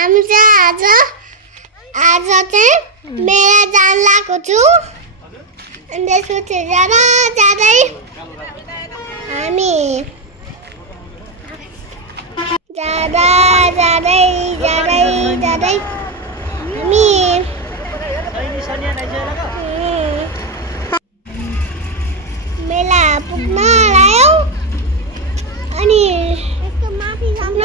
हामी चाहिँ आज चाहिँ मेला जान लागेको छु अनि त्यसपछि जाँदै हामी जाँदै हामी मेला पुग्न लाग्यो अनि पुग्न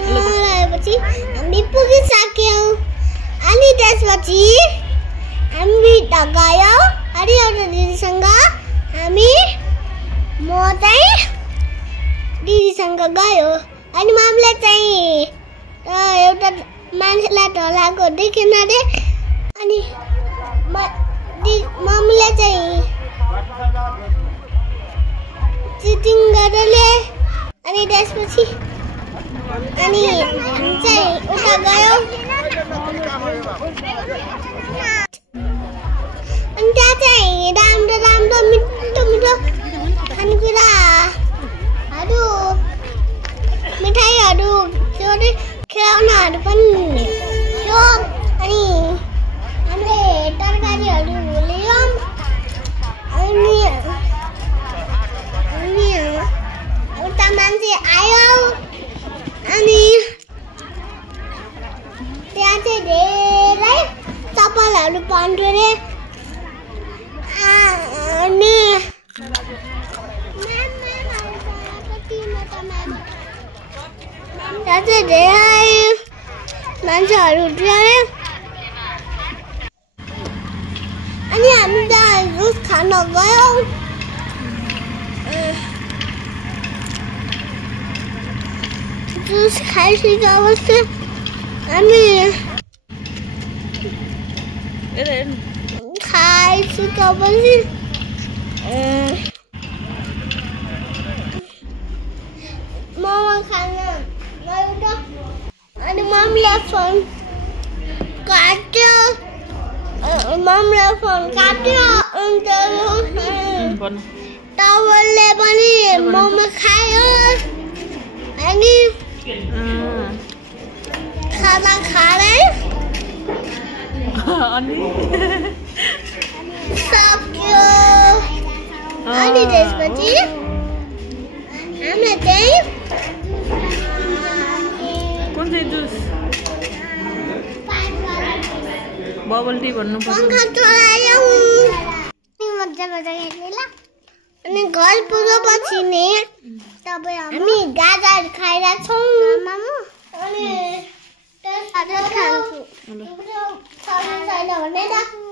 लागेपछि हामी पुगिसक्यौँ अनि त्यसपछि हामी गयो अनि एउटा दिदीसँग म चाहिँ दिदीसँग गयो अनि मम्मीले चाहिँ एउटा मान्छेलाई ढलाएको देखेन रे अनि मम्मीले चाहिँ चिटिङ गरेले अनि त्यसपछि अनि चाहिँ उता गयो अनि त्यहाँ चाहिँ राम्रो मिठो खानेकुराहरू मिठाईहरू खेलौनाहरू पनि थियो अनि हामीले तरकारीहरू लियौँ अनि उता मान्छे आयो अनि त्यहाँ चाहिँ धेरै चप्पलहरू पाउँथ्यो रे अनि त्यहाँ चाहिँ धेरै मान्छेहरू थियो रे अनि हामी त जुस खान गयौँ जुस खाइसकेपछि हामी खाइसकेपछि मोमो खान गयो अनि मम्मीले फोन काट्यो अन्त टावलले पनि मोमो खायो अनि खाँदै सक्यो अनि त्यसपछि हामीले चाहिँ कुन चाहिँ जुस बबल टी भन्नु पंखा चलायौँ मजा हेर्ने ल अनि घर पुगेपछि नि हामी गाजर खाइरहेछौँ अनि त्यसपछि खान्छु छैन भने त